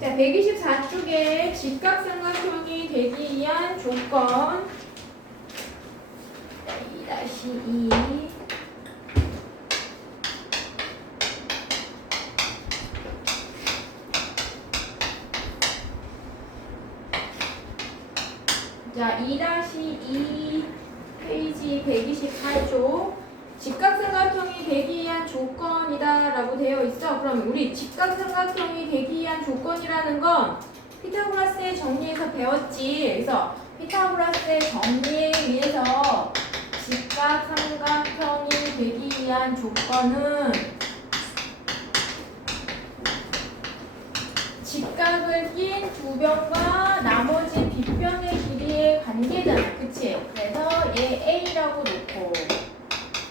자, 124쪽에 직각삼각형이 되기 위한 조건 2-2 자, 2-2 페이지 124쪽 직각삼각형이 되기 위한 조건이다 라고 되어 있어. 그럼 우리 직각삼각형이 되기 위한 조건이라는 건 피타고라스의 정리에서 배웠지. 그래서 피타고라스의 정리에 의해서 직각삼각형이 되기 위한 조건은 직각을 낀 두 변과 나머지 빗변의 길이의 관계잖아. 그치? 그래서 얘 A라고 놓고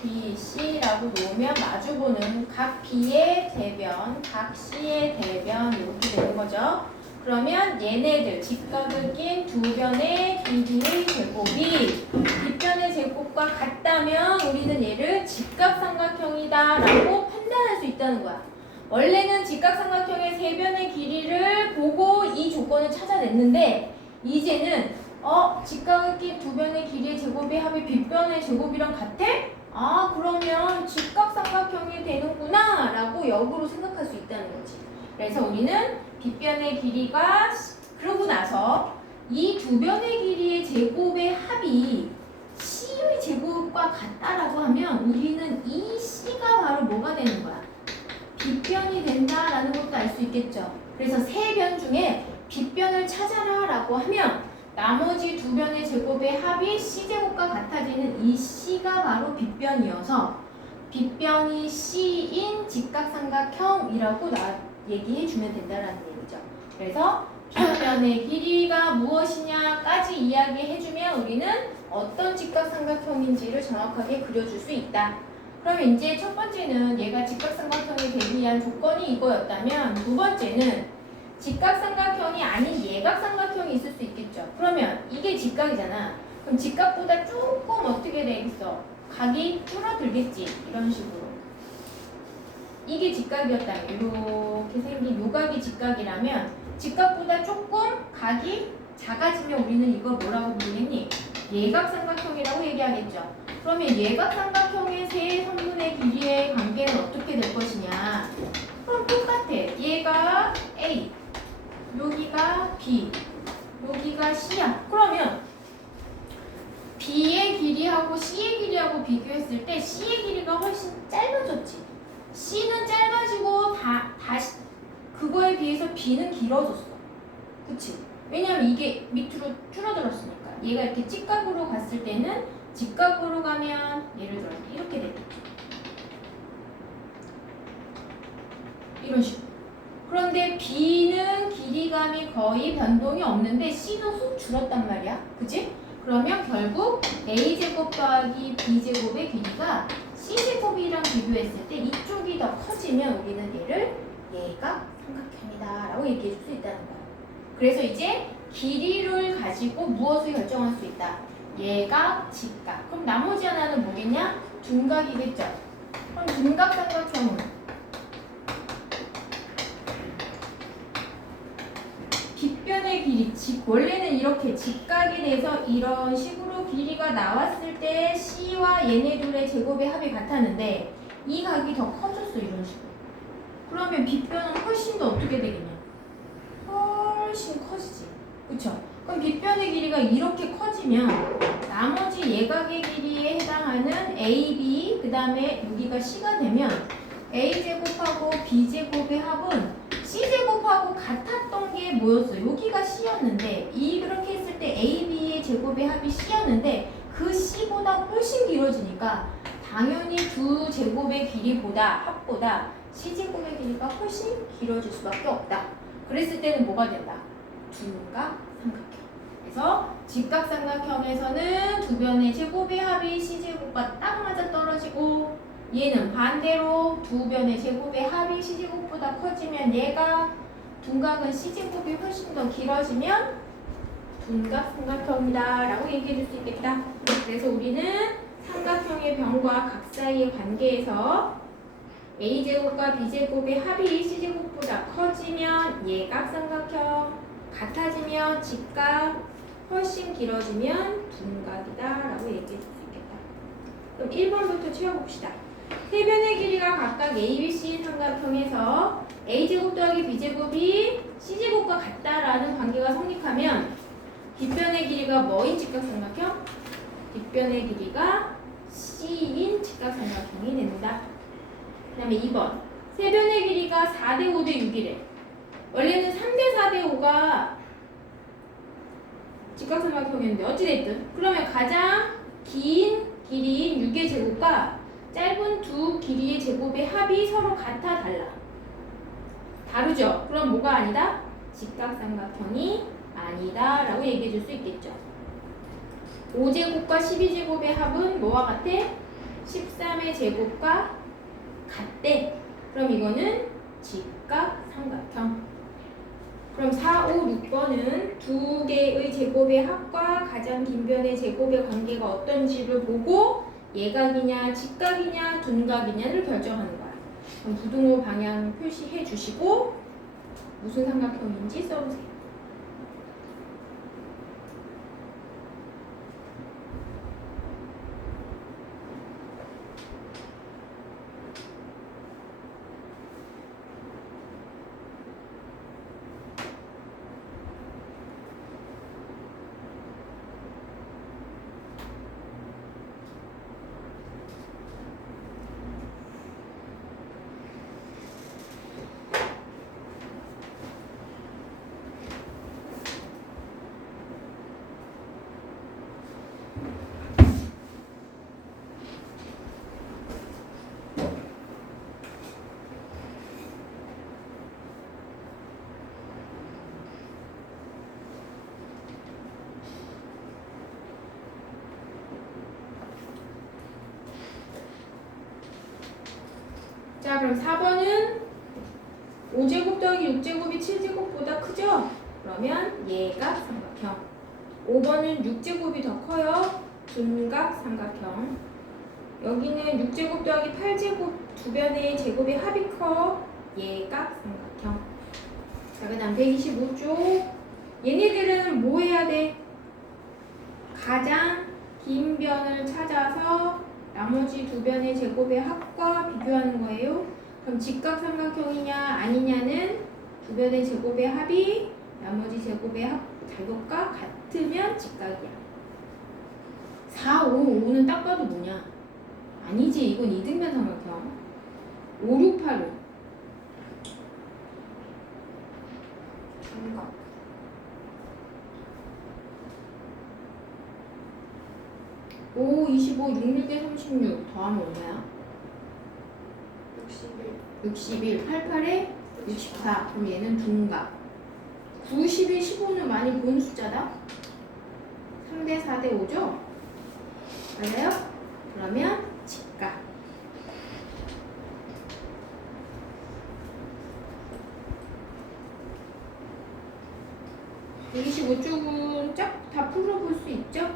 B, C라고 놓으면 마주보는 각 B의 대변, 각 C의 대변 이렇게 되는 거죠. 그러면 얘네들 직각을 낀 두 변의 길이의 제곱이 빗변의 제곱과 같다면 우리는 얘를 직각삼각형이다 라고 판단할 수 있다는 거야. 원래는 직각삼각형의 세 변의 길이를 보고 이 조건을 찾아냈는데 이제는 직각을 낀 두 변의 길이의 제곱의 합이 빗변의 제곱이랑 같아? 아, 그러면 직각삼각형이 되는구나 라고 역으로 생각할 수 있다는 거지. 그래서 우리는 빗변의 길이가 그러고 나서 이 두 변의 길이의 제곱의 합이 C의 제곱과 같다라고 하면 우리는 이 C가 바로 뭐가 되는 거야? 빗변이 된다라는 것도 알 수 있겠죠. 그래서 세 변 중에 빗변을 찾아라 라고 하면 나머지 두 변의 제곱의 합이 C제곱과 같아지는 이 C가 바로 빗변이어서 빗변이 C인 직각삼각형이라고 얘기해주면 된다는 얘기죠. 그래서 빗변의 길이가 무엇이냐까지 이야기해주면 우리는 어떤 직각삼각형인지를 정확하게 그려줄 수 있다. 그러면 이제 첫 번째는 얘가 직각삼각형이 되기 위한 조건이 이거였다면 두 번째는 직각삼각형이 아닌 예각삼각형이 있을 수 있겠죠. 그러면 이게 직각이잖아. 그럼 직각보다 조금 어떻게 되겠어? 각이 줄어들겠지. 이런 식으로. 이게 직각이었다면 이렇게 생긴 요각이 직각이라면 직각보다 조금 각이 작아지면 우리는 이거 뭐라고 부르겠니? 예각삼각형이라고 얘기하겠죠. 그러면 예각삼각형의 세 선분의 길이의 관계는 어떻게 될 것이냐? 그럼 똑같아. 얘가 A, 여기가 B, 여기가 C야. 그러면 B의 길이하고 C의 길이하고 비교했을 때 C의 길이가 훨씬 짧아졌지. C는 짧아지고 다시 그거에 비해서 B는 길어졌어. 그치? 왜냐면 이게 밑으로 줄어들었으니까. 얘가 이렇게 직각으로 갔을 때는 직각으로 가면 예를 들어 이렇게 되겠죠. 이런 식으로. 그런데 B는 길이감이 거의 변동이 없는데 C는 훅 줄었단 말이야. 그치? 그러면 결국 A제곱 더하기 B제곱의 길이가 C제곱이랑 비교했을 때 이쪽이 더 커지면 우리는 얘를 예각삼각형이다 라고 얘기해 줄 수 있다는 거야. 그래서 이제 길이를 가지고 무엇을 결정할 수 있다? 예각, 직각. 그럼 나머지 하나는 뭐겠냐? 둔각이겠죠. 그럼 둔각삼각형은 빗변의 길이, 원래는 이렇게 직각이 돼서 이런 식으로 길이가 나왔을 때 C와 얘네 둘의 제곱의 합이 같았는데 이 각이 더 커졌어. 이런 식으로. 그러면 빗변은 훨씬 더 어떻게 되겠냐? 훨씬 커지지. 그쵸? 그럼 빗변의 길이가 이렇게 커지면 나머지 예각의 길이에 해당하는 AB 그 다음에 여기가 C가 되면 A제곱하고 B제곱의 합은 C제곱하고 같았던 게 뭐였어? 여기가 C였는데 이렇게 했을 때 AB의 제곱의 합이 C였는데 그 C보다 훨씬 길어지니까 당연히 두 제곱의 길이보다 합보다 C제곱의 길이가 훨씬 길어질 수밖에 없다. 그랬을 때는 뭐가 된다? 둔각삼각형. 그래서 직각삼각형에서는 두 변의 제곱의 합이 C제곱과 딱 맞아 떨어지고 얘는 반대로 두 변의 제곱의 합이 C제곱보다 커지면 얘가 둔각은 C제곱이 훨씬 더 길어지면 둔각삼각형이다 라고 얘기해 줄 수 있겠다. 그래서 우리는 삼각형의 변과 각 사이의 관계에서 a제곱과 b제곱의 합이 c제곱보다 커지면 예각삼각형, 같아지면 직각, 훨씬 길어지면 둔각이다 라고 얘기해 줄 수 있겠다. 그럼 1번부터 채워봅시다. 세 변의 길이가 각각 a, b, c 삼각형에서 a제곱 더하기 b제곱이 c제곱과 같다라는 관계가 성립하면 뒷변의 길이가 뭐인 직각삼각형? 뒷변의 길이가 c인 직각삼각형이 된다. 그 다음에 2번 세 변의 길이가 4대 5대 6이래. 원래는 3대 4대 5가 직각삼각형이었는데 어찌됐든 그러면 가장 긴 길이인 6의 제곱과 짧은 두 길이의 제곱의 합이 서로 같아 달라? 다르죠? 그럼 뭐가 아니다? 직각삼각형이 아니다 라고 얘기해 줄 수 있겠죠. 5제곱과 12제곱의 합은 뭐와 같아? 13의 제곱과 같대. 그럼 이거는 직각삼각형. 그럼 4, 5, 6번은 두 개의 제곱의 합과 가장 긴 변의 제곱의 관계가 어떤지를 보고 예각이냐 직각이냐 둔각이냐를 결정하는 거야. 그럼 부등호 방향 표시해 주시고 무슨 삼각형인지 써보세요. 자, 그럼 4번은 5제곱 더하기 6제곱이 7제곱보다 크죠? 그러면 예각삼각형. 5번은 6제곱이 더 커요. 둔각삼각형. 여기는 6제곱 더하기 8제곱 두 변의 제곱의 합이 커. 예각삼각형. 자, 그 다음 125쪽. 얘네들은 뭐 해야 돼? 가장 긴 변을 찾아서 나머지 두 변의 제곱의 합과 비교하는 거예요. 그럼 직각삼각형이냐 아니냐는 두 변의 제곱의 합이 나머지 제곱의 제곱과 같으면 직각이야. 4, 5, 5는 딱 봐도 뭐냐? 아니지, 이건 이등변 삼각형. 5, 6, 8은 둔각. 5, 25, 66에 36 더하면 얼마야? 61, 88에 64. 그럼 얘는 둔각. 9, 12, 15는 많이 본 숫자다. 3대 4대 5죠? 맞아요? 그러면 직각. 125쪽은 쫙 다 풀어볼 수 있죠?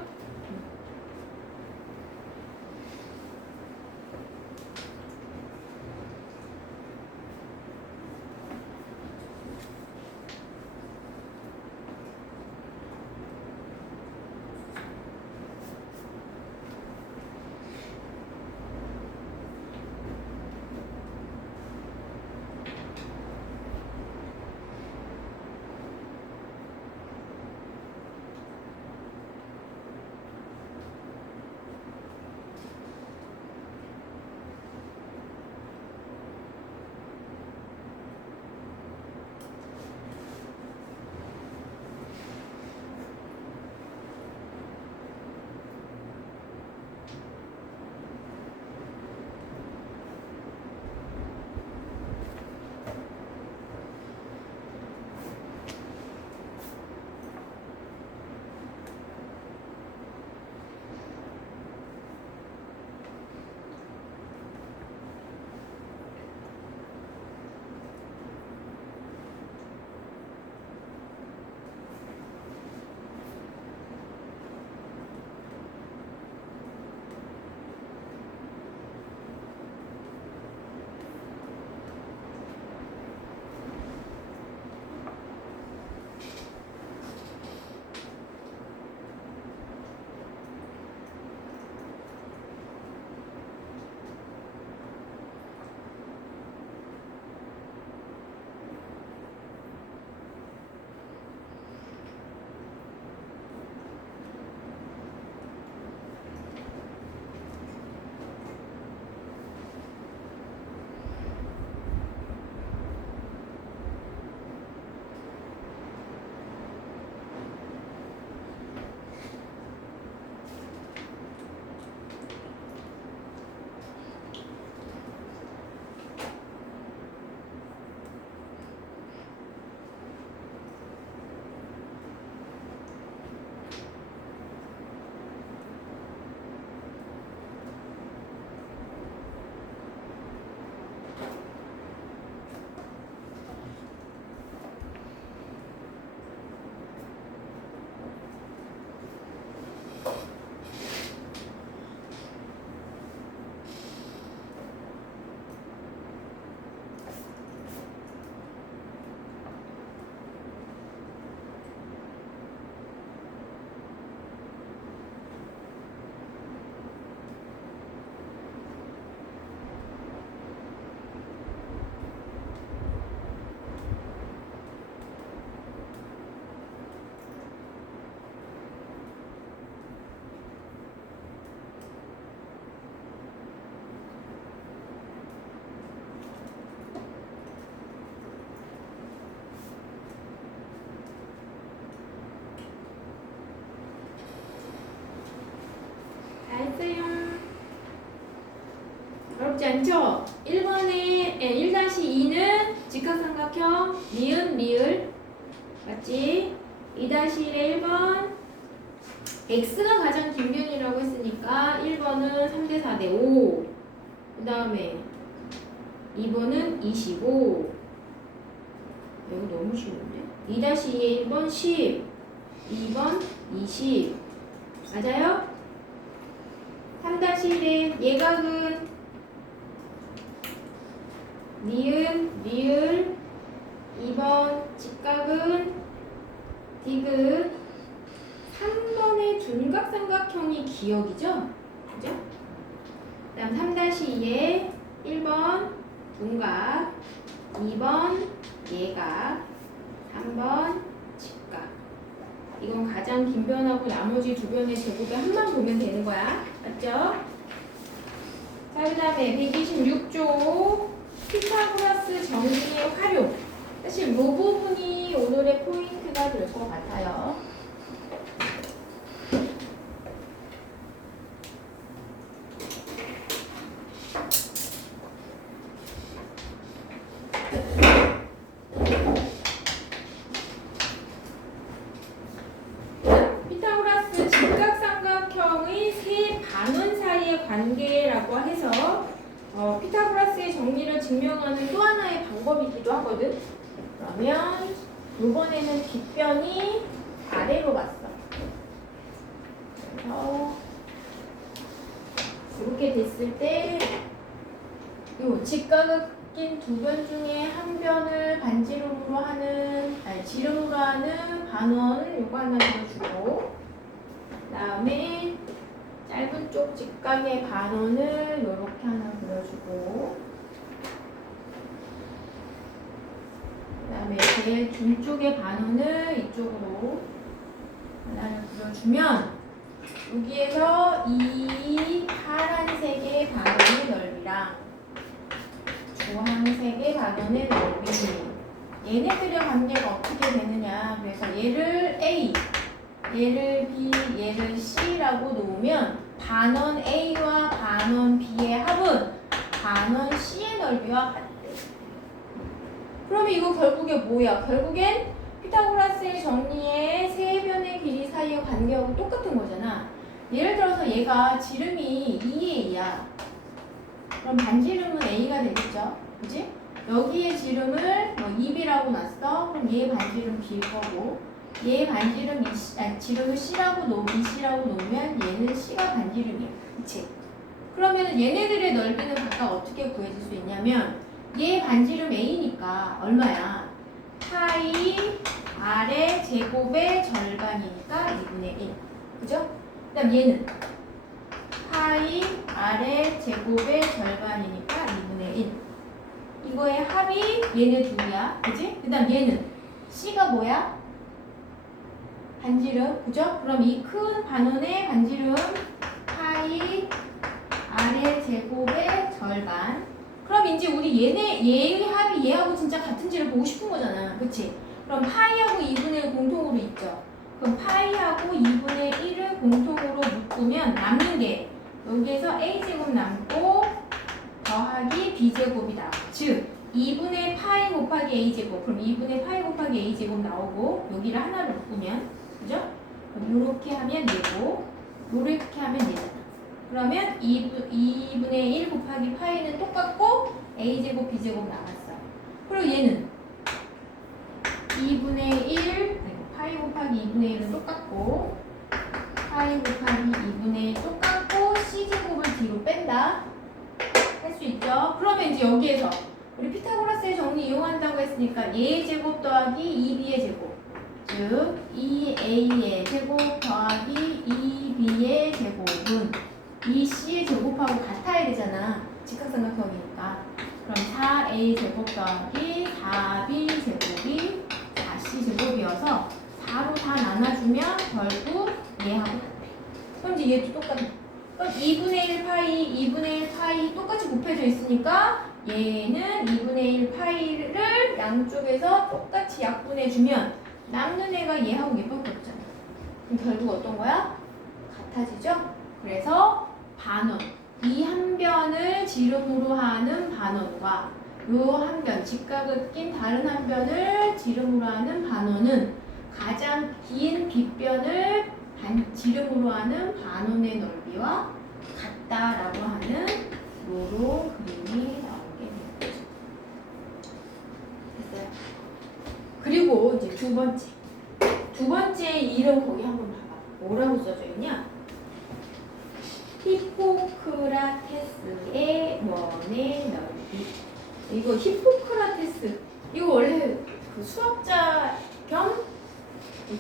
어렵지 않죠? 1번에 1-2는 직각삼각형 니은 리을 맞지? 2-1의 1번 x가 가장 긴 변이라고 했으니까 1번은 3대 4대 5 그 다음에 2번은 25 이거 너무 쉬운데? 2-2의 1번 10 2번 20 맞아요? 3-1의 예각은 니은, 리을 2번 직각은 디귿 3번의 둔각삼각형이 기억이죠? 그죠? 그 다음 3-2의 1번 둔각 2번 예각 3번 직각 이건 가장 긴 변하고 나머지 두 변의 제곱에 한만 보면 되는 거야. 맞죠? 자, 그 다음에 126조 피타고라스 정리의 활용. 사실 이 부분이 오늘의 포인트가 될 것 같아요. 피타고라스 직각삼각형의 세 반원 사이의 관계라고 해서 피타고라스의 정리를 증명하는 또 하나의 방법이기도 하거든. 그러면 이번에는 뒷변이 아래로 갔어. 그래서 이렇게 됐을 때 이 직각을 낀 두 변 중에 한 변을 반지름으로 하는 지름으로 하는 반원 요거 하나 들어주고 그 다음에 짧은 쪽 직각의 반원을 이렇게 하나 그려주고 그 다음에 제일 준 쪽의 반원을 이쪽으로 하나를 그려주면 여기에서 이 파란색의 반원의 넓이랑 주황색의 반원의 넓이 얘네들의 관계가 어떻게 되느냐 그래서 얘를 A 얘를 B, 얘를 C라고 놓으면 반원 A와 반원 B의 합은 반원 C의 넓이와 같대. 그러면 이거 결국에 뭐야? 결국엔 피타고라스의 정리의 세 변의 길이 사이의 관계하고 똑같은 거잖아. 예를 들어서 얘가 지름이 2A야. 그럼 반지름은 A가 되겠죠? 그지? 여기에 지름을 뭐 2B라고 놨어. 그럼 얘 반지름 B일 거고 얘 반지름 지름을 C라고 BC라고 놓으면 얘는 C가 반지름이야. 그치? 그러면 얘네들의 넓이는 각각 어떻게 구해질 수 있냐면 얘 반지름 A니까 얼마야? 파이 R의 제곱의 절반이니까 2분의 1. 그죠? 그 다음 얘는 파이 R의 제곱의 절반이니까 2분의 1. 이거의 합이 얘네 둘이야. 그지? 그 다음 얘는 C가 뭐야? 반지름. 그죠? 그럼 이 큰 반원의 반지름 파이 R의 제곱의 절반. 그럼 이제 우리 얘의 합이 얘하고 진짜 같은지를 보고 싶은 거잖아. 그치? 그럼 파이하고 2분의 1 공통으로 있죠? 그럼 파이하고 2분의 1을 공통으로 묶으면 남는 게 여기에서 A제곱 남고 더하기 B제곱이 나와. 즉 2분의 파이 곱하기 A제곱. 그럼 2분의 파이 곱하기 A제곱 나오고 여기를 하나로 묶으면 그죠? 그럼 요렇게 하면 얘고 요렇게 하면 얘잖아. 그러면 2분의 1 곱하기 파이는 똑같고 A제곱 B제곱 나왔어. 그리고 얘는 2분의 1 파이 곱하기 2분의 1은 똑같고 파이 곱하기 2분의 1 똑같고 C제곱을 뒤로 뺀다. 할 수 있죠? 그러면 이제 여기에서 우리 피타고라스의 정리 이용한다고 했으니까 얘의 제곱 더하기 2b의 제곱 즉 2a의 제곱 더하기 2b의 제곱은 2c의 제곱하고 같아야 되잖아. 직각삼각형이니까. 그럼 4a 제곱 더하기 4b 제곱이 4c 제곱이어서 4로 다 나눠주면 결국 얘하고 같아. 그럼 이제 얘도 똑같아. 그럼 2분의 1 파이, 2분의 1 파이 똑같이 곱해져 있으니까 얘는 2분의 1 파이를 양쪽에서 똑같이 약분해주면 남는 애가 얘하고 얘밖에 없잖아. 그럼 결국 어떤 거야? 같아지죠? 그래서 반원. 이 한 변을 지름으로 하는 반원과 요 한 변, 직각을 낀 다른 한 변을 지름으로 하는 반원은 가장 긴 빗변을 지름으로 하는 반원의 넓이와 같다라고 하는 요로 그림이 나오게 되는 거죠. 됐어요? 그리고 이제 두 번째 이름 거기 한번 봐봐. 뭐라고 써져 있냐? 히포크라테스의 원의 넓이. 이거 히포크라테스. 이거 원래 그 수학자 겸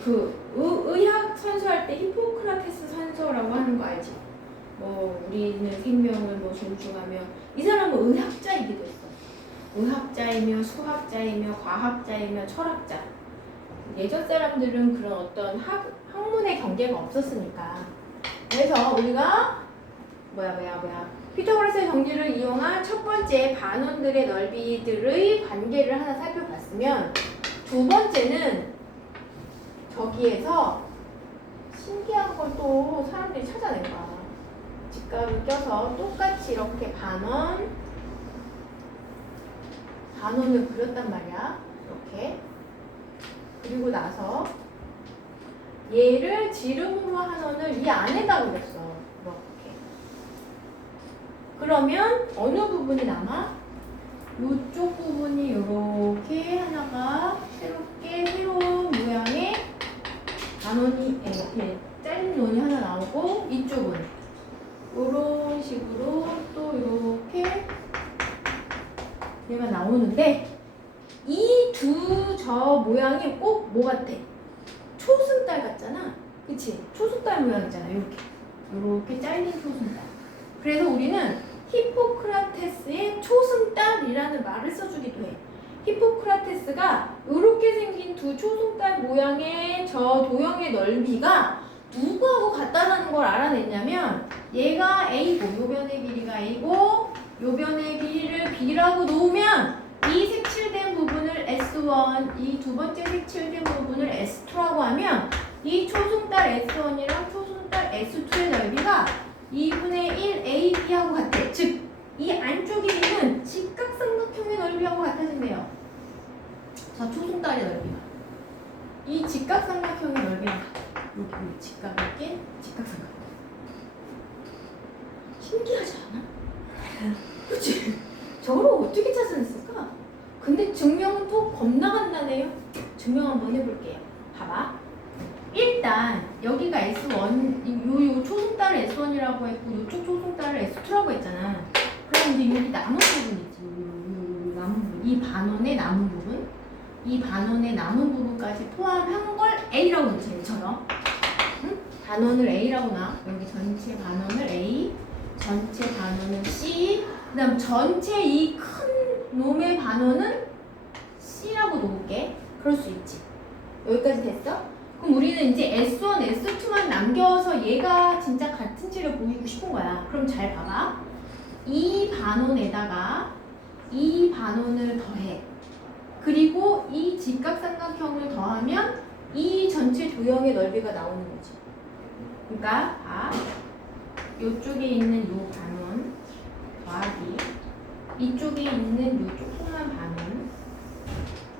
그 의학 선서할 때 히포크라테스 선서라고 하는 거 알지? 뭐 우리는 생명을 뭐 존중하며 이 사람은 의학자이기도 했어. 의학자이며 수학자이며 과학자이며 철학자. 예전 사람들은 그런 어떤 학문의 경계가 없었으니까. 그래서 우리가 피타고라스의 정리를 이용한 첫 번째 반원들의 넓이들의 관계를 하나 살펴봤으면 두 번째는 저기에서 신기한 걸 또 사람들이 찾아낸 거야. 직각을 껴서 똑같이 이렇게 반원을 그렸단 말이야. 이렇게. 그리고 나서 얘를 지름으로 한 원을 이 안에다 그렸어. 이렇게. 그러면 어느 부분이 남아? 이쪽 부분이 이렇게 하나가 새로운 모양의 반원이 이렇게 잘린 원이 하나 나오고 이쪽은 이런 식으로 또 이렇게 얘가 나오는데 이 두 저 모양이 꼭 뭐 같아? 초승달 같잖아. 그치? 초승달 모양 있잖아. 이렇게 잘린 초승달. 그래서 우리는 히포크라테스의 초승달이라는 말을 써주기도 해. 히포크라테스가 이렇게 생긴 두 초승달 모양의 저 도형의 넓이가 누구하고 같다라는 걸 알아냈냐면 얘가 A고 요 변의 길이가 A고 요 변의 길이를 B라고 놓으면 이 색칠된 부분을 S1, 이 두 번째 색칠된 부분을 S2라고 하면 이 초승달 S1이랑 초승달 S2의 넓이가 2분의 1 AB하고 같아. 즉, 이 안쪽에 있는 직각삼각형의 넓이하고 같아진대요. 자, 초승달의 넓이가. 이 직각삼각형의 넓이랑 같아. 여기 직각을 낀 직각삼각형. 신기하지 않아? 그치? 저걸 어떻게 찾아냈을까? 근데 증명은 또 겁나 간단해요. 증명 한번 해볼게요. 봐봐. 일단 여기가 S1, 요 초승달을 S1이라고 했고 요쪽 초승달을 S2라고 했잖아. 그럼 이제 여기 남은 부분 있지. 요 남은 부분. 이 반원의 남은 부분. 이 반원의 남은 부분까지 포함한 걸 A라고 넣지. 얘처럼. 응? 반원을 A라고 놔. 여기 전체 반원을 A, 전체 반원을 C, 그 다음 전체 이 큰 놈의 반원은 C라고 놓을게. 그럴 수 있지. 여기까지 됐어? 그럼 우리는 이제 S1, S2만 남겨서 얘가 진짜 같은지를 보이고 싶은 거야. 그럼 잘 봐봐. 이 반원에다가 이 반원을 더해. 그리고 이 직각삼각형을 더하면 이 전체 도형의 넓이가 나오는 거지. 그러니까 이쪽에 있는 요 반원 더하기 이쪽에 있는 요 조그만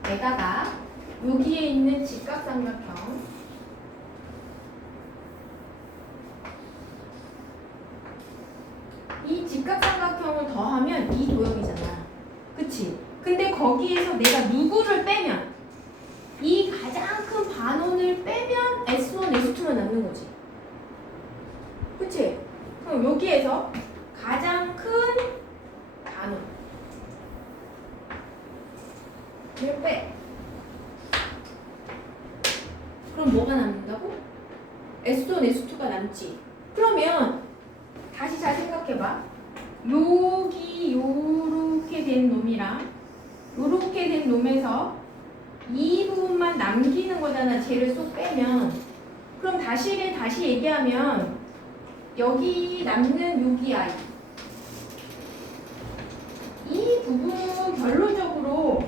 반원에다가 여기에 있는 직각삼각형 이 직각삼각형을 더하면 이 도형이잖아. 그치? 근데 거기에서 내가 누구를 빼면 이 가장 큰 반원을 빼면 S1, S2만 남는 거지. 그치? 그럼 여기에서 가장 큰 반원을 빼. 그럼 뭐가 남는다고? S1, S2가 남지. 그러면 다시 잘 생각해봐. 여기 요렇게 된 놈이랑 요렇게 된 놈에서 이 부분만 남기는 거잖아. 쟤를 쏙 빼면. 그럼 다시 얘기하면 여기 남는 여기 아이 이 부분은 결론적으로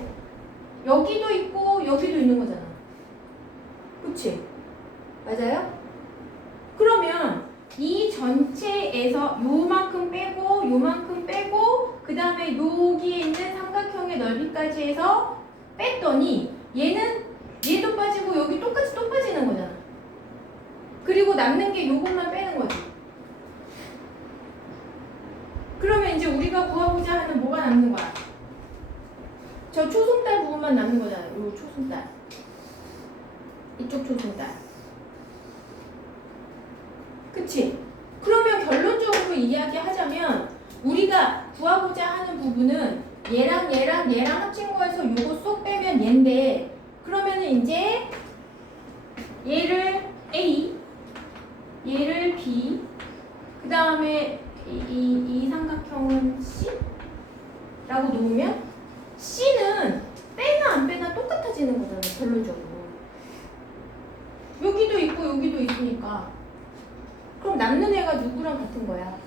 여기도 있고 여기도 있는 거잖아. 그치? 맞아요? 그러면 이 전체에서 요만큼 빼고 요만큼 빼고 그 다음에 여기에 있는 삼각형의 넓이까지 해서 뺐더니 얘도 빠지고 여기 똑같이 또 빠지는 거잖아. 그리고 남는 게 요것만 빼는 거지. 그러면 이제 우리가 구하고자 하는 뭐가 남는 거야? 저 초승달 부분만 남는 거잖아. 요 초승달. 이쪽 초승달. 그치? 그러면 결론적으로 이야기하자면 우리가 구하고자 하는 부분은 얘랑 합친 거에서 요거 쏙 빼면 얘인데 그러면은 이제 얘를 A, 얘를 B, 그 다음에 이 삼각형은 C? 라고 놓으면 C는 빼나 안 빼나 똑같아지는 거잖아요. 결론적으로. 여기도 있고 여기도 있으니까. 그럼 남는 애가 누구랑 같은 거야?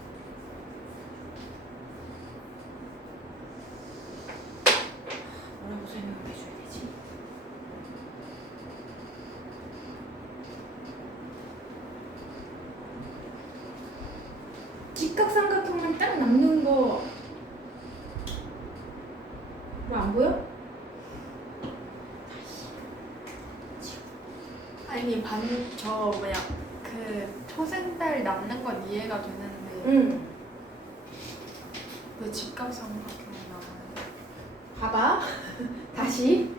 뭐라고 설명을 해줘야 되지? 직각삼각형만 딱 남는 거 뭐 안 보여? 아니 그 초생달 남는 건 이해가 되는데 응. 왜 직각삼각형이 나와요? 봐봐. 다시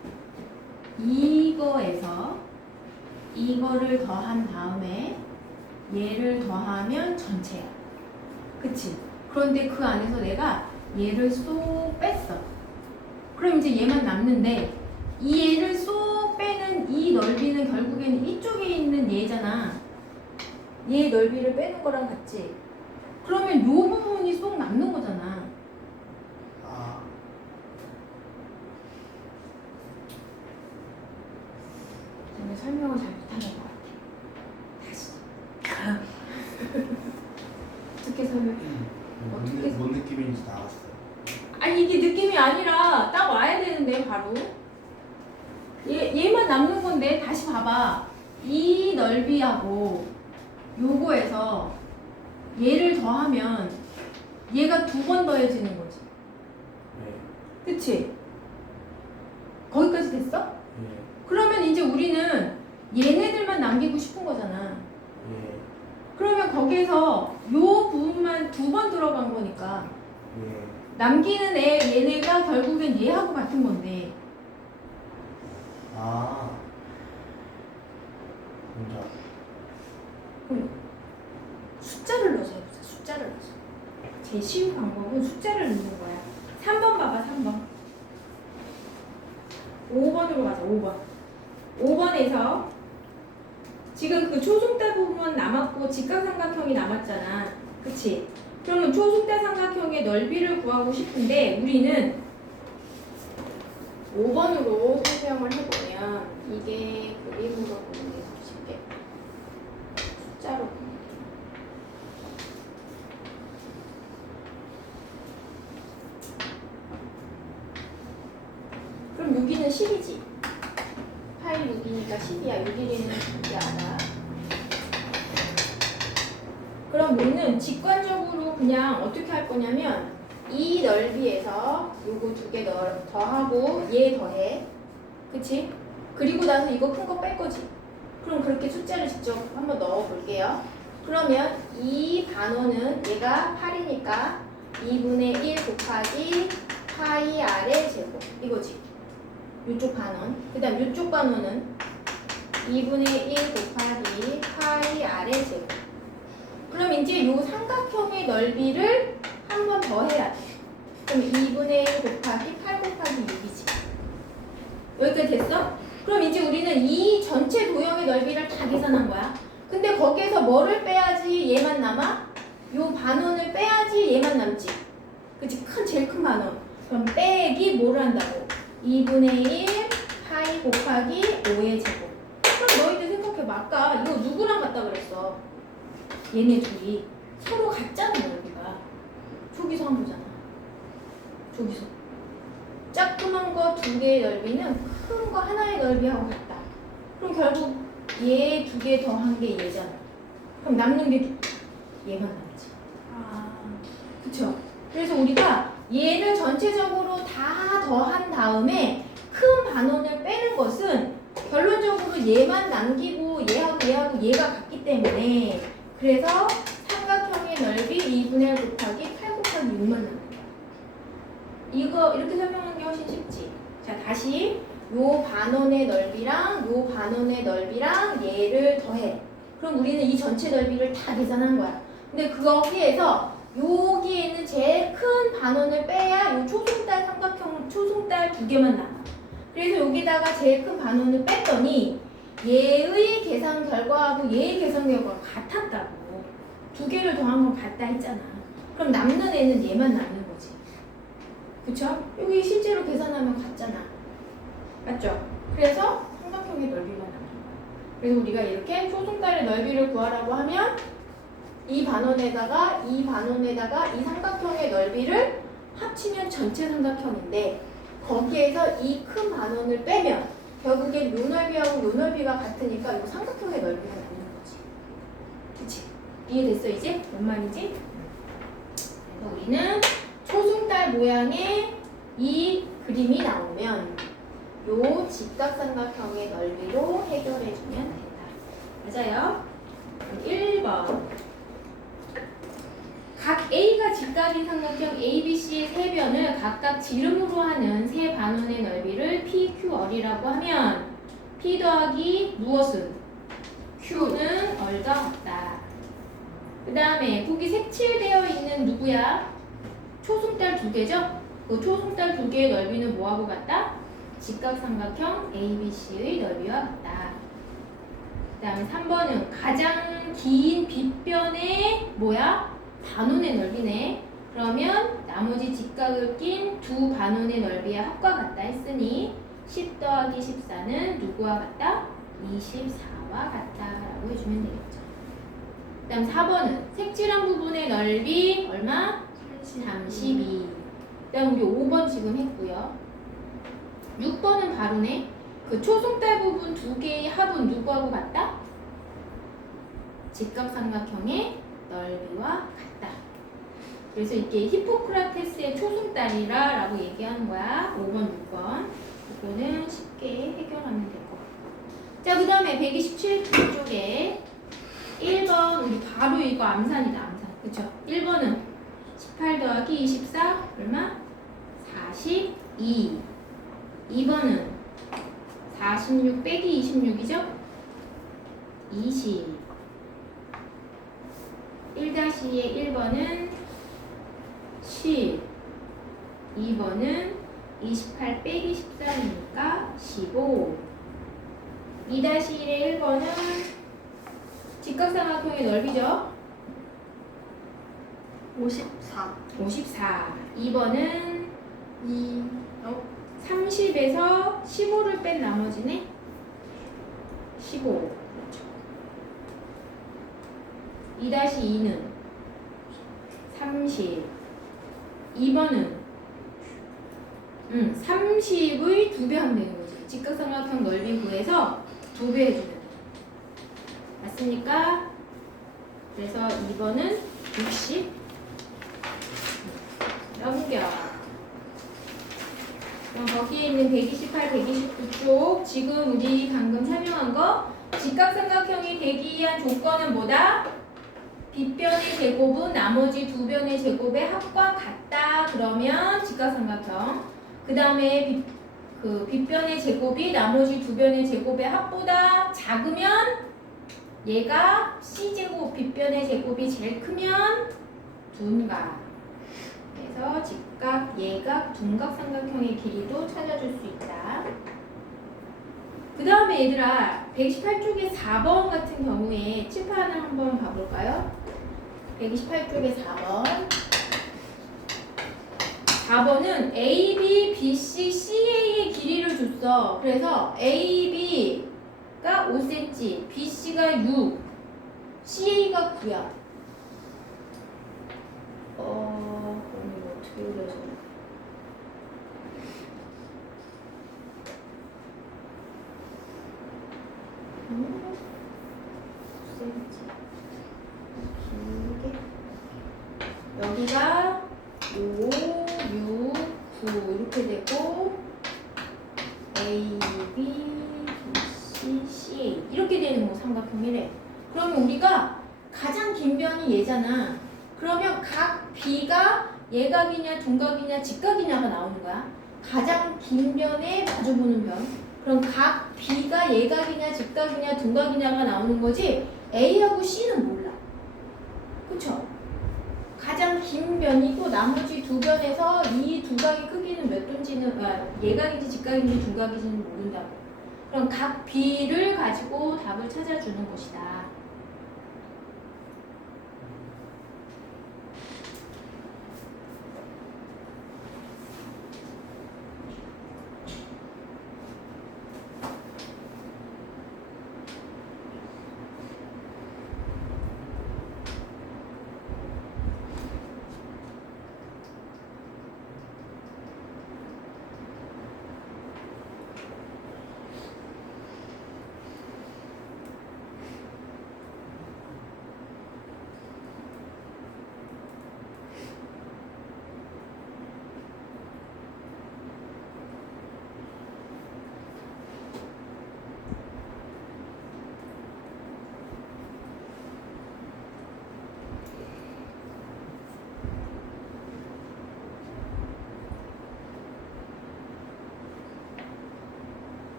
이거에서 이거를 더한 다음에 얘를 더하면 전체야. 그치? 그런데 그 안에서 내가 얘를 쏙 뺐어. 그럼 이제 얘만 남는데 이 얘를 쏙 빼는 이 넓이는 결국에는 이쪽에 있는 얘잖아. 얘 넓이를 빼는 거랑 같지? 그러면 요 부분이 쏙 남는 거잖아. 아, 저는 설명을 잘 못하는 것 같아. 다시. 어떻게 설명? 어떻게 뭔 느낌인지 나왔어요. 아니 이게 느낌이 아니라 딱 와야 되는데 바로. 얘만 남는 건데 다시 봐봐. 이 넓이하고 요거에서 얘를 더하면 얘가 두 번 더해지는 거지. 네, 그치? 거기까지 됐어? 네, 그러면 이제 우리는 얘네들만 남기고 싶은 거잖아. 네, 그러면 거기에서 요 부분만 두 번 들어간 거니까 네. 남기는 얘네가 결국엔 얘하고 같은 건데 아, 혼자. 숫자를 넣어서 해보자. 숫자를 넣어서. 제일 쉬운 방법은 숫자를 넣는 거야. 3번 봐봐. 3번. 5번으로 가자. 5번. 5번에서 지금 그 초승달 부분 남았고 직각삼각형이 남았잖아. 그치? 그러면 초승달 삼각형의 넓이를 구하고 싶은데 우리는 5번으로 설명을 해보면 이게 그림으로 보는 게 더 쉽게 숫자로 보는 게. 그럼 6이는 10이지. 8, 6이니까 10이야. 6, 1이는 10이야. 그럼 우리는 직관적으로 그냥 어떻게 할 거냐면 이 넓이에서 요거 두 개 더하고 얘 더해. 그치? 그리고 나서 이거 큰 거 뺄 거지. 그럼 그렇게 숫자를 직접 한번 넣어 볼게요. 그러면 이 반원은 얘가 8이니까 2분의 1 곱하기 파이 r의 제곱 이거지. 요쪽 반원. 그 다음 요쪽 반원은 2분의 1 곱하기 파이 r의 제곱. 그럼 이제 요 삼각형의 넓이를 한 번 더 해야 돼. 그럼 2분의 1 곱하기 8 곱하기 6이지. 여기까지 됐어? 그럼 이제 우리는 이 전체 도형의 넓이를 다 계산한 거야. 근데 거기에서 뭐를 빼야지 얘만 남아? 요 반원을 빼야지 얘만 남지. 그치? 제일 큰 반원. 그럼 빼기 뭐를 한다고? 2분의 1 파이 곱하기 5의 제곱. 그럼 너희들 생각해봐. 아까 이거 누구랑 같다 그랬어? 얘네 둘이 서로 같잖아. 넓이가 저기서 한 거잖아. 저기서 작그만 거 두 개의 넓이는 큰 거 하나의 넓이하고 같다. 그럼 결국 얘 두 개 더한 게 얘잖아. 그럼 남는 게 얘만 남지. 아, 그쵸? 그래서 우리가 얘를 전체적으로 다 더한 다음에 큰 반원을 빼는 것은 결론적으로 얘만 남기고 얘하고 얘가 같기 때문에 그래서 삼각형의 넓이 2분의 1 곱하기 8 곱하기 6만 남는 거야. 이거 이렇게 설명하는 게 훨씬 쉽지. 자, 다시 요 반원의 넓이랑 요 반원의 넓이랑 얘를 더해. 그럼 우리는 이 전체 넓이를 다 계산한 거야. 근데 거기에서 여기에 있는 제일 큰 반원을 빼야 요 초승달 삼각형 초승달 두 개만 남아. 그래서 여기다가 제일 큰 반원을 뺐더니 얘의 계산 결과하고 얘의 계산 결과가 같았다고. 두 개를 더한 건 같다 했잖아. 그럼 남는 애는 얘만 남는 거지. 그쵸? 여기 실제로 계산하면 같잖아. 맞죠? 그래서 삼각형의 넓이가 남는 거야. 그래서 우리가 이렇게 초승달의 넓이를 구하라고 하면 이 반원에다가 이 삼각형의 넓이를 합치면 전체 삼각형인데 거기에서 이 큰 반원을 빼면 결국엔 요 넓이하고 요 넓이가 같으니까 이 삼각형의 넓이가 남는 거지. 그치? 이해됐어 이제? 뭔 말이지? 그래서 우리는 초승달 모양의 이 그림이 나오면 요 직각삼각형의 넓이로 해결해주면 된다. 맞아요? 1번 각 A가 직각인 삼각형 ABC의 세 변을 각각 지름으로 하는 세 반원의 넓이를 PQR이라고 하면 P 더하기 무엇은? Q는 얼과 같다. 그 다음에 거기 색칠되어 있는 누구야? 초승달 두 개죠? 그 초승달 두 개의 넓이는 뭐하고 같다? 직각삼각형 ABC의 넓이와 같다. 그 다음에 3번은 가장 긴 빗변의 뭐야? 반원의 넓이네. 그러면 나머지 직각을 낀 두 반원의 넓이의 합과 같다 했으니 10 더하기 14는 누구와 같다? 24와 같다라고 해주면 되겠죠. 그 다음 4번은 색칠한 부분의 넓이 얼마? 32. 그 다음 우리 5번 지금 했고요. 6번은 바로네. 그 초승달 부분 두 개의 합은 누구하고 같다? 직각삼각형의 넓이와 같다. 그래서 이게 히포크라테스의 초승달이라 라고 얘기하는 거야. 5번, 6번. 이거는 쉽게 해결하면 될 것 같고. 자, 그 다음에 127쪽에 1번, 우리 바로 이거 암산이다, 암산. 그쵸? 1번은 18 더하기 24, 얼마? 42. 2번은 46 빼기 26이죠? 20. 1-2의 1번은 10. 2번은 28 빼기 13이니까 15. 2-1의 1번은 직각삼각형의 넓이죠? 54. 54. 2번은 30에서 15를 뺀 나머지네? 15. 2-2는 30. 2번은 30의 2배 하면 되는 거지. 직각삼각형 넓이 구해서 2배 해주면 돼. 맞습니까? 그래서 2번은 60. 넘겨. 그럼 거기에 있는 128, 129쪽 지금 우리 방금 설명한 거 직각삼각형이 되기 위한 조건은 뭐다? 빗변의 제곱은 나머지 두 변의 제곱의 합과 같다. 그러면 직각삼각형. 그 다음에 빗변의 제곱이 나머지 두 변의 제곱의 합보다 작으면 얘가 C제곱, 빗변의 제곱이 제일 크면 둔각. 그래서 직각, 예각, 둔각삼각형의 길이도 찾아줄 수 있다. 그 다음에 얘들아 128쪽의 4번 같은 경우에 칠판을 한번 봐볼까요? 128쪽의 4번 4번은 AB, BC, CA의 길이를 줬어. 그래서 AB가 5cm, BC가 6, CA가 9야. 그럼 이거 어떻게 그려져? 길게 여기가 5, 되고 A, B, B, C, C 이렇게 되는 거 삼각형이래. 그러면 우리가 가장 긴 변이 얘잖아. 그러면 각 B가 예각이냐 둔각이냐 직각이냐가 나오는 거야. 가장 긴 변에 마주보는 변. 그럼 각 B가 예각이냐 직각이냐 둔각이냐가 나오는 거지 A하고 C는 몰라. 그쵸? 가장 긴 변이고 나머지 두 변에서 이 두각의 크기는 몇 돈지는 예각인지 직각인지 둔각인지는 모른다고. 그럼 각 B를 가지고 답을 찾아주는 것이다.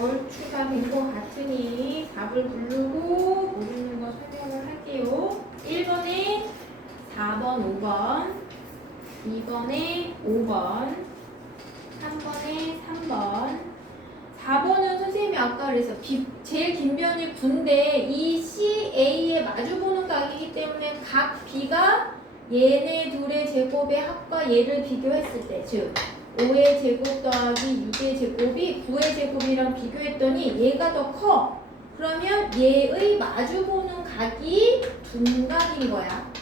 걸추가 된 것 같으니 답을 부르고 모르는 거 설명을 할게요. 1번에 4번, 5번, 2번에 5번, 3번에 3번. 4번은 선생님이 아까 그래서 제일 긴 변이 9인데 이 CA에 마주보는 각이기 때문에 각 B가 얘네 둘의 제곱의 합과 얘를 비교했을 때, 즉 5의 제곱 더하기 6의 제곱이 9의 제곱이랑 비교했더니 얘가 더 커. 그러면 얘의 마주보는 각이 둔각인 거야.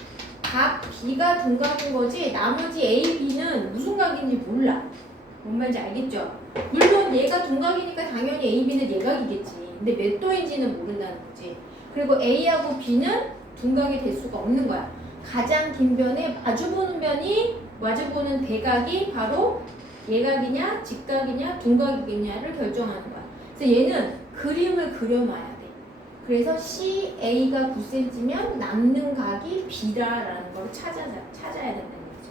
각 B가 둔각인 거지 나머지 A, B는 무슨 각인지 몰라. 뭔 말인지 알겠죠? 물론 얘가 둔각이니까 당연히 A, B는 얘각이겠지. 근데 몇 도인지는 모른다는 거지. 그리고 A하고 B는 둔각이 될 수가 없는 거야. 가장 긴 변에 마주보는 대각이 바로 예각이냐, 직각이냐, 둔각이냐를 결정하는 거야. 그래서 얘는 그림을 그려놔야 돼. 그래서 CA가 9cm면 남는 각이 B다라는 걸 찾아야 된다는 거죠.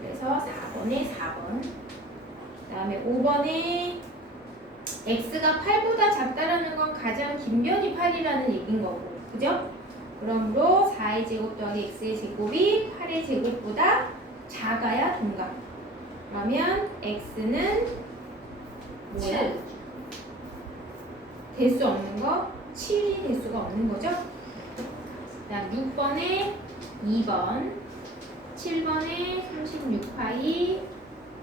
그래서 4번에 4번. 그 다음에 5번에 x가 8보다 작다라는 건 가장 긴 변이 8이라는 얘기인 거고, 그죠? 그러므로 4의 제곱 더하기 x의 제곱이 8의 제곱보다 작아야 동각. 그러면 x는 뭐야? 될 수 없는 거 7이 될 수가 없는 거죠? 그 다음 6번에 2번, 7번에 36파이,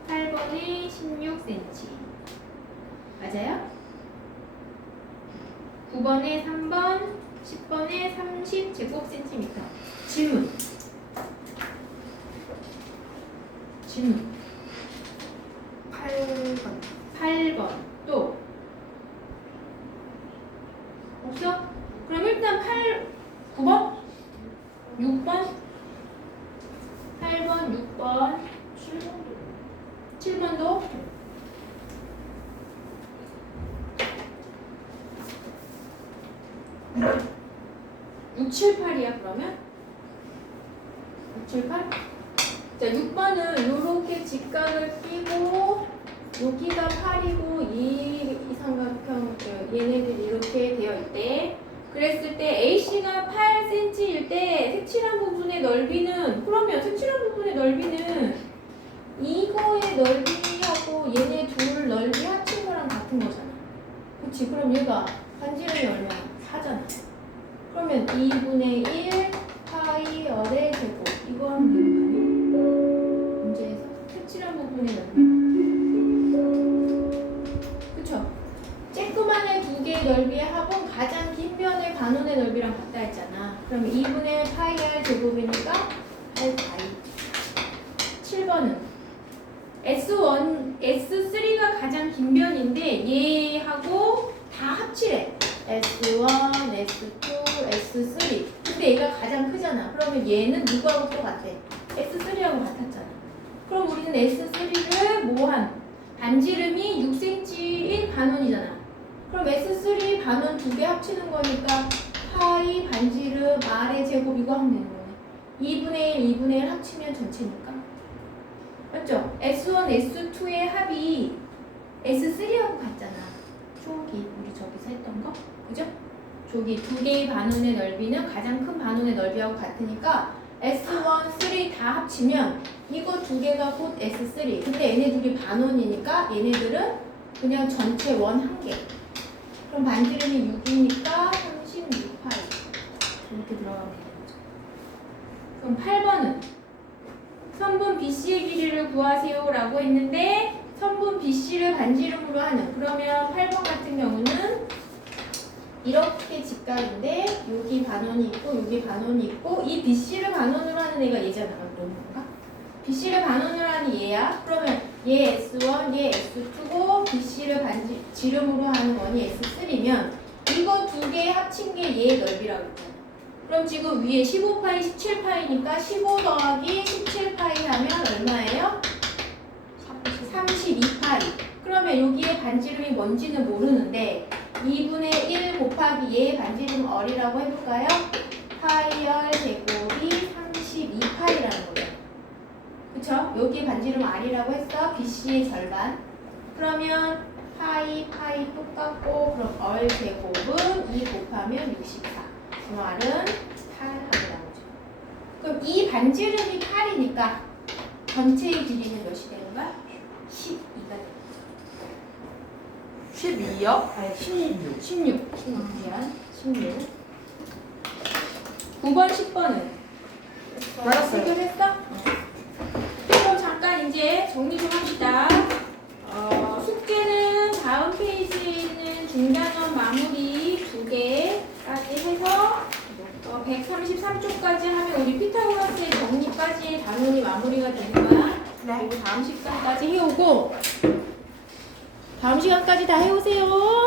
8번에 16cm. 맞아요? 9번에 3번, 10번에 30제곱센티미터. 질문. 8번. 8번. 또. 없어? 그럼 일단 9번? 6번? 8번, 6번, 7번도? 6, 7, 8이야 그러면? 6, 7, 8? 자 6번은 요렇게 직각을 끼고 여기가 8이고 이 삼각형 얘네들이 이렇게 되어 있대. 그랬을 때 AC가 8cm일 때 색칠한 부분의 넓이는, 그러면 색칠한 부분의 넓이는 이거의 넓이하고 얘네 둘 넓이 합친 거랑 같은 거잖아. 그치? 그럼 얘가 반지름이 얼마야? 4잖아. 그러면 2분의 1 파이 열의 제곱 이거 하면 되는 거 아니야? 문제에서 색칠한 부분의 넓이. 그쵸? 쬐끄만한 두 개의 넓이의 합은 가장 긴 변의 반원의 넓이랑 같다 했잖아. 그러면 2분의 파이 r 제곱이니까 8 파이. 7번은 S1, S3가 가장 긴 변인데 얘하고 다 합치래. S1, S2, S3. 근데 얘가 가장 크잖아. 그러면 얘는 누구하고 똑같아? S3하고 같았잖아. 그럼 우리는 S3를 뭐한? 반지름이 6cm인 반원이잖아. 그럼 S3 반원 두 개 합치는 거니까 파이 반지름 R의 제곱 이거 하면 되는 거네. 2분의 1, 2분의 1 합치면 전체니까. 맞죠? S1, S2의 합이 S3하고 같잖아. 저기 우리 저기서 했던 거? 그죠? 저기 두 개의 반원의 넓이는 가장 큰 반원의 넓이하고 같으니까 S1, 3 다 합치면 이거 두 개가 곧 S3. 근데 얘네 둘이 반원이니까 얘네들은 그냥 전체 원 한 개. 그럼 반지름이 6이니까 36파이. 이렇게 들어가면 되는 거죠. 그럼 8번은 선분 BC의 길이를 구하세요 라고 했는데 선분 BC를 반지름으로 하는, 그러면 8번 같은 경우는 이렇게 직각인데 여기 반원이 있고 여기 반원이 있고 이 BC를 반원으로 하는 애가 얘잖아. 너무 뭔가? BC를 반원으로 하는 얘야. 그러면 얘 S1, 얘 S2고 BC를 반지름으로 하는 원이 S3면 이거 두 개 합친 게 얘의 넓이라고 했잖아. 그럼 지금 위에 15파이, 17파이니까 15 더하기 17파이 하면 얼마예요? 32파이. 그러면 여기에 반지름이 뭔지는 모르는데 2분의 1 곱하기 얘의 반지름 R이라고 해볼까요? 파이열 제곱이 32파이라는 거예요. 그쵸? 여기 반지름 R이라고 했어. BC의 절반. 그러면 파이 똑같고 그럼 얼 제곱은 2 곱하면 64. 그 말은 8하고 나오죠. 그럼 이 반지름이 8이니까 전체의 길이는 몇이 되는 거야? 12가 되는 거야. 12요? 아니 16 미안 16 9번 10번은 맞았어요. 해결했어? 그럼 잠깐 이제 정리 좀 합시다. 숙제는 다음 페이지에 있는 중단원 마무리 2개까지 해서 133쪽까지 하면 우리 피타고라스의 정리까지 단원이 마무리가 되는 거야. 네. 그리고 다음 시간까지 해오고 다음 시간까지 다 해오세요.